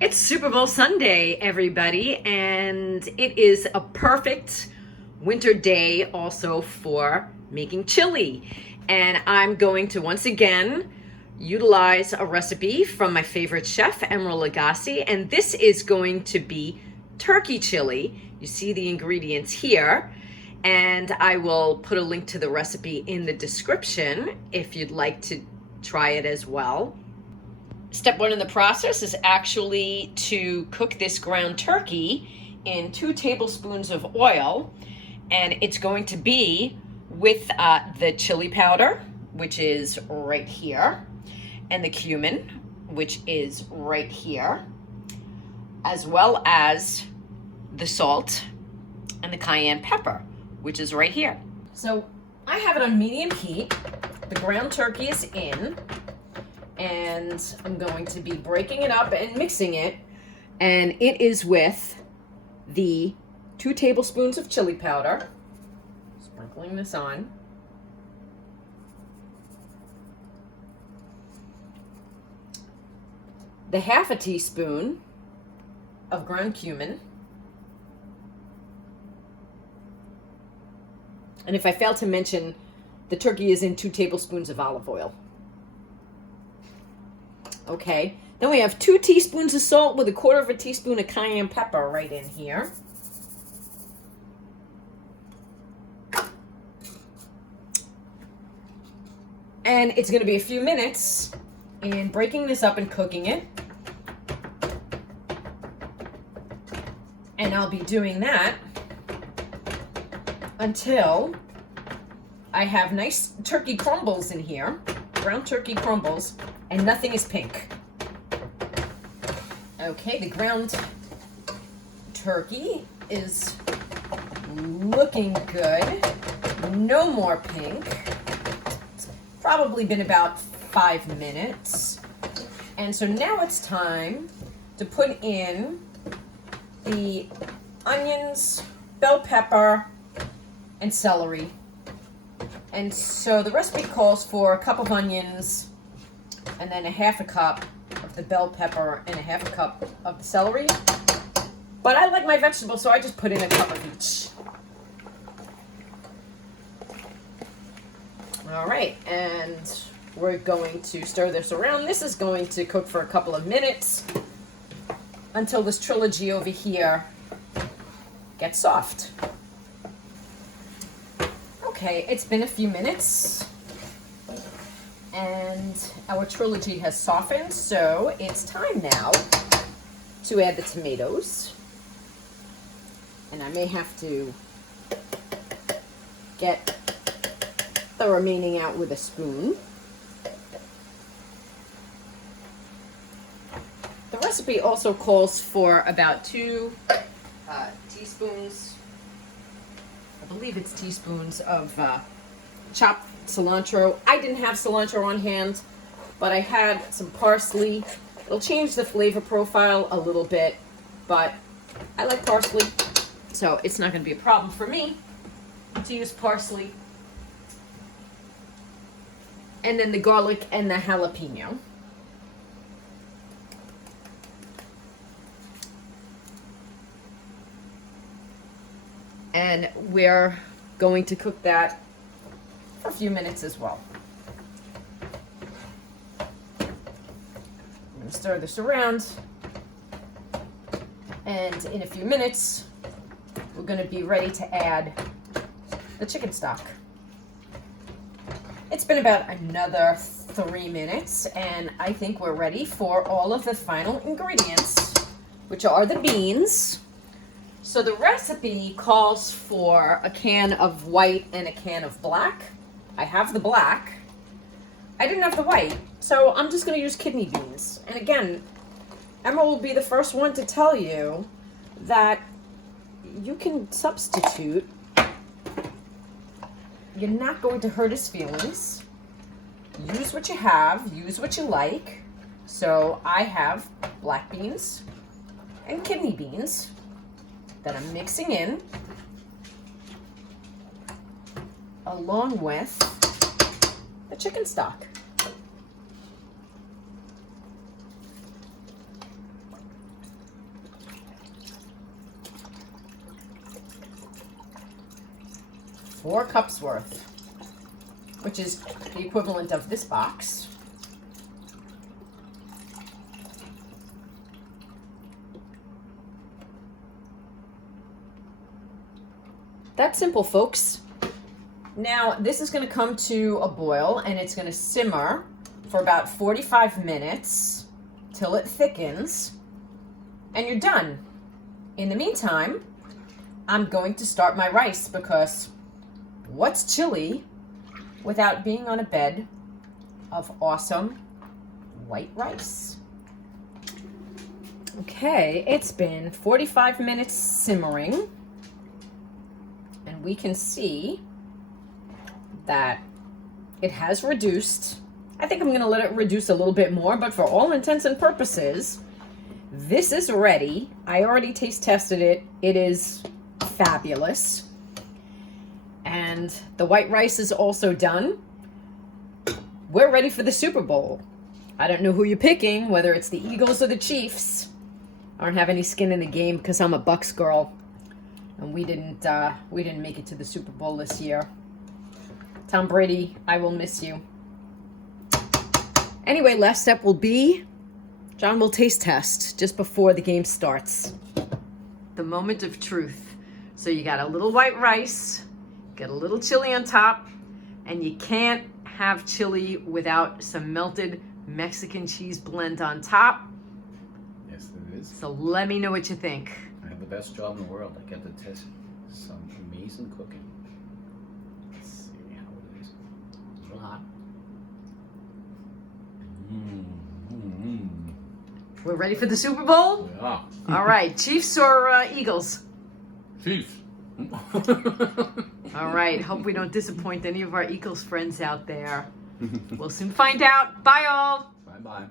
It's Super Bowl Sunday, everybody, and it is a perfect winter day also for making chili. And I'm going to once again utilize a recipe from my favorite chef, Emeril Lagasse, and this is going to be turkey chili. You see the ingredients here, and I will put a link to the recipe in the description if you'd like to try it as well. Step one in the process is actually to cook this ground turkey in 2 tablespoons of oil, and it's going to be with the chili powder, which is right here, and the cumin, which is right here, as well as the salt and the cayenne pepper, which is right here. So I have it on medium heat. The ground turkey is in, and I'm going to be breaking it up and mixing it, and it is with the 2 tablespoons of chili powder, sprinkling this on, the 1/2 teaspoon of ground cumin, and if I failed to mention, the turkey is in 2 tablespoons of olive oil. Okay, then we have 2 teaspoons of salt with 1/4 teaspoon of cayenne pepper right in here. And it's going to be a few minutes in breaking this up and cooking it. And I'll be doing that until I have nice turkey crumbles in here, ground turkey crumbles, and nothing is pink. Okay, the ground turkey is looking good. No more pink. It's probably been about 5 minutes. And so now it's time to put in the onions, bell pepper, and celery. And so the recipe calls for a cup of onions, and then 1/2 cup of the bell pepper and 1/2 cup of the celery. But I like my vegetables, so I just put in a cup of each. All right, and we're going to stir this around. This is going to cook for a couple of minutes until this trilogy over here gets soft. Okay, it's been a few minutes, and our trilogy has softened, so it's time now to add the tomatoes. And I may have to get the remaining out with a spoon. The recipe also calls for about 2 teaspoons, I believe it's teaspoons of chopped cilantro. I didn't have cilantro on hand, but I had some parsley. It'll change the flavor profile a little bit, but I like parsley, so it's not going to be a problem for me to use parsley. And then the garlic and the jalapeno. And we're going to cook that for a few minutes as well. I'm going to stir this around, and in a few minutes we're going to be ready to add the chicken stock. It's been about another 3 minutes, and I think we're ready for all of the final ingredients, which are the beans. So the recipe calls for a can of white and a can of black. I have the black. I didn't have the white, so I'm just going to use kidney beans. And again, Emma will be the first one to tell you that you can substitute. You're not going to hurt his feelings. Use what you have, use what you like. So I have black beans and kidney beans that I'm mixing in, along with the chicken stock. 4 cups worth, which is the equivalent of this box. That's simple, folks. Now, this is going to come to a boil, and it's going to simmer for about 45 minutes till it thickens, and you're done. In the meantime, I'm going to start my rice, because what's chili without being on a bed of awesome white rice? Okay, it's been 45 minutes simmering, and we can see that it has reduced. I think I'm going to let it reduce a little bit more, but for all intents and purposes, this is ready. I already taste tested it. It is fabulous. And the white rice is also done. We're ready for the Super Bowl. I don't know who you're picking, whether it's the Eagles or the Chiefs. I don't have any skin in the game because I'm a Bucks girl, and we didn't make it to the Super Bowl this year. Tom Brady, I will miss you. Anyway, last step will be John will taste test just before the game starts. The moment of truth. So you got a little white rice, got a little chili on top, and you can't have chili without some melted Mexican cheese blend on top. Yes, it is. So let me know what you think. I have the best job in the world. I get to test some amazing cooking. Let's see how it is. A little hot. We're ready for the Super Bowl? Yeah. All right, Chiefs or Eagles? Chiefs. All right, hope we don't disappoint any of our Eagles friends out there. We'll soon find out. Bye all. Bye-bye.